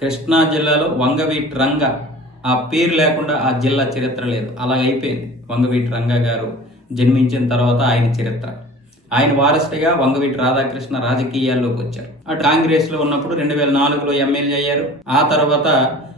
కృష్ణా జిల్లాలో వంగవీటి రంగ ఆ పేరు లేకుండా ఆ జిల్లా చరిత్ర లేదు. అలాగైపోయింది. వంగవీటి రంగ గారు జన్మించిన తర్వాత ఆయన చరిత్ర. ఆయన వారసుడిగా వంగవీటి రాధాకృష్ణ రాజకీయాల్లోకి వచ్చారు. అటు కాంగ్రెస్ లో ఉన్నప్పుడు 2004లో ఎమ్మెల్యే అయ్యారు. ఆ తర్వాత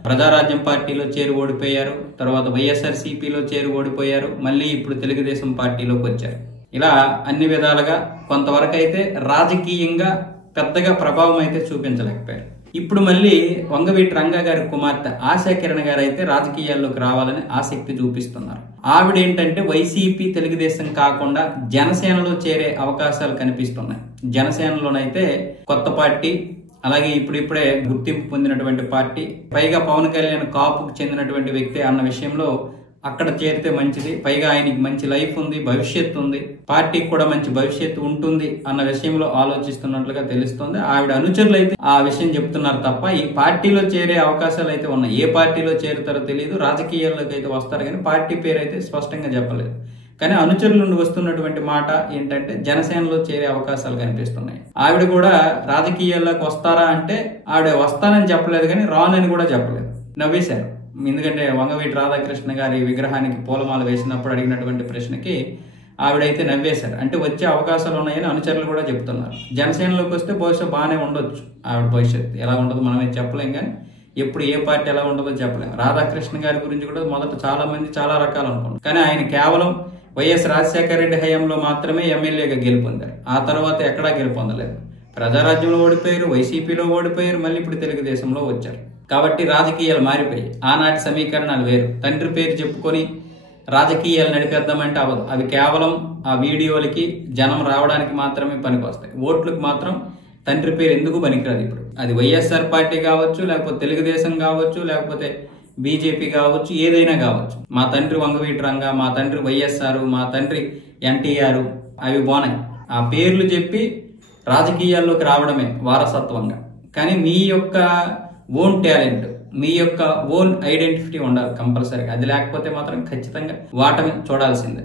ప్రజారాజ్యం పార్టీలో చేరి ఓడిపోయారు. తర్వాత వైఎస్ఆర్సీపీలో చేరి ఓడిపోయారు. మళ్ళీ ఇప్పుడు తెలుగుదేశం పార్టీలోకి వచ్చారు. ఇలా అన్ని విధాలుగా కొంతవరకు అయితే రాజకీయంగా పెద్దగా ప్రభావం అయితే చూపించలేకపోయారు. ఇప్పుడు మళ్ళీ వంగవీటి రంగ గారి కుమార్తె ఆశా కిరణ్ గారు అయితే రాజకీయాల్లోకి రావాలని ఆసక్తి చూపిస్తున్నారు. ఆవిడ ఏంటంటే వైసీపీ తెలుగుదేశం కాకుండా జనసేనలో చేరే అవకాశాలు కనిపిస్తున్నాయి. జనసేనలోనైతే కొత్త పార్టీ, అలాగే ఇప్పుడిప్పుడే గుర్తింపు పొందినటువంటి పార్టీ, పైగా పవన్ కళ్యాణ్ కాపుకు చెందినటువంటి వ్యక్తి అన్న విషయంలో అక్కడ చేరితే మంచిది. పైగా ఆయనకి మంచి లైఫ్ ఉంది, భవిష్యత్తు ఉంది, పార్టీకి కూడా మంచి భవిష్యత్తు ఉంటుంది అన్న విషయంలో ఆలోచిస్తున్నట్లుగా తెలుస్తుంది. ఆవిడ అనుచరులు అయితే ఆ విషయం చెప్తున్నారు తప్ప ఈ పార్టీలో చేరే అవకాశాలు అయితే ఉన్నాయి. ఏ పార్టీలో చేరుతారో తెలియదు. రాజకీయాల్లోకి అయితే వస్తారు కానీ పార్టీ పేరు అయితే స్పష్టంగా చెప్పలేదు. కానీ అనుచరుల నుండి వస్తున్నటువంటి మాట ఏంటంటే జనసేనలో చేరే అవకాశాలు కనిపిస్తున్నాయి. ఆవిడ కూడా రాజకీయాల్లోకి వస్తారా అంటే ఆవిడ వస్తానని చెప్పలేదు కానీ రానని కూడా చెప్పలేదు. నవ్వేశారు. ఎందుకంటే వంగవీటి రాధాకృష్ణ గారి విగ్రహానికి పూలమాల వేసినప్పుడు అడిగినటువంటి ప్రశ్నకి ఆవిడైతే నవ్వేశారు. అంటే వచ్చే అవకాశాలు ఉన్నాయని అనుచరులు కూడా చెప్తున్నారు. జనసేనలోకి వస్తే బహుశా బాగానే ఉండొచ్చు. ఆవిడ భవిష్యత్తు ఎలా ఉండదు మనమే చెప్పలేం, కానీ ఎప్పుడు ఏ పార్టీ ఎలా ఉండదో చెప్పలేం. రాధాకృష్ణ గారి గురించి కూడా మొదట చాలా మంది చాలా రకాలు అనుకుంటారు. కానీ ఆయన కేవలం వైఎస్ రాజశేఖర రెడ్డి హయాంలో మాత్రమే ఎమ్మెల్యేగా గెలుపొందారు. ఆ తర్వాత ఎక్కడా గెలుపొందలేదు. ప్రజారాజ్యంలో ఓడిపోయారు, వైసీపీలో ఓడిపోయారు, మళ్ళీ ఇప్పుడు తెలుగుదేశంలో వచ్చారు. కాబట్టి రాజకీయాలు మారిపోయాయి. ఆనాటి సమీకరణాలు వేరు. తండ్రి పేరు చెప్పుకొని రాజకీయాలు నడిపేద్దామంటే అవ్వదు. అవి కేవలం ఆ వీడియోలకి జనం రావడానికి మాత్రమే పనికొస్తాయి. ఓట్లకు మాత్రం తండ్రి పేరు ఎందుకు పనికిరాదు. ఇప్పుడు అది వైఎస్ఆర్ పార్టీ కావచ్చు, లేకపోతే తెలుగుదేశం కావచ్చు, లేకపోతే బీజేపీ కావచ్చు, ఏదైనా కావచ్చు. మా తండ్రి వంగవీటి రంగ, మా తండ్రి వైఎస్ఆర్, మా తండ్రి ఎన్టీఆర్, అవి బాగున్నాయి. ఆ పేర్లు చెప్పి రాజకీయాల్లోకి రావడమే వారసత్వంగా. కానీ మీ యొక్క ఓన్ టాలెంట్, మీ యొక్క ఓన్ ఐడెంటిటీ ఉండాలి కంపల్సరీగా. అది లేకపోతే మాత్రం ఖచ్చితంగా వాటమి చూడాల్సిందే.